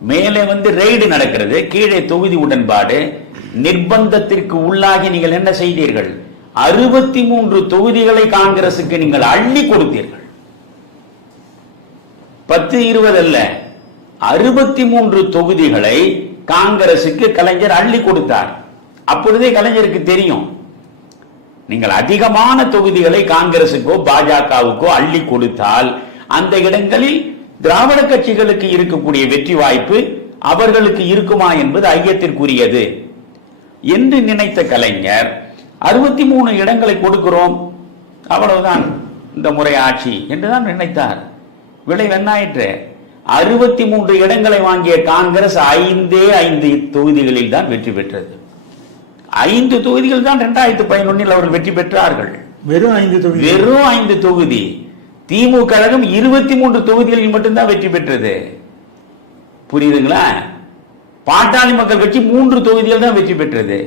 மேலே வந்து ரெய்டு நடக்கிறது கீழே தொகுதி உடன்பாடு. நிர்பந்தத்திற்கு உள்ளாகி நீங்கள் என்ன செய்தீர்கள்? அறுபத்தி மூன்று தொகுதிகளை காங்கிரசுக்கு நீங்கள் அள்ளி கொடுத்தீர்கள். பத்து இருபது அல்ல அறுபத்தி மூன்று தொகுதிகளை காங்கிரசுக்கு கலைஞர் அள்ளி கொடுத்தார். அப்பொழுதே கலைஞருக்கு தெரியும் நீங்கள் அதிகமான தொகுதிகளை காங்கிரசுக்கோ பாஜகவுக்கோ அள்ளி கொடுத்தால் அந்த இடங்களில் திராவிட கட்சிகளுக்கு இருக்கக்கூடிய வெற்றி வாய்ப்பு அவர்களுக்கு இருக்குமா என்பது ஐயத்திற்குரியது. என்று நினைத்த கலைஞர் அறுபத்தி மூணு இடங்களை கொடுக்கிறோம் அவ்வளவுதான் இந்த முறை ஆட்சி என்றுதான் நினைத்தார். விளைவு என்ன ஆயிற்று அறுபத்தி மூன்று இடங்களை வாங்கிய காங்கிரஸ் ஐந்தே ஐந்து தொகுதிகளில் தான் வெற்றி பெற்றது. ஐந்து தொகுதிகள் தான் இரண்டாயிரத்தி பதினொன்னில் அவர்கள் வெற்றி பெற்றார்கள். வெறும் ஐந்து தொகுதி. வெறும் ஐந்து தொகுதி. திமுக கழகம் இருபத்தி மூன்று தொகுதிகளில் மட்டும்தான் வெற்றி பெற்றது. புரியுதுங்களா? பாட்டாளி மக்கள் கட்சி மூன்று தொகுதிகள் தான் வெற்றி பெற்றது.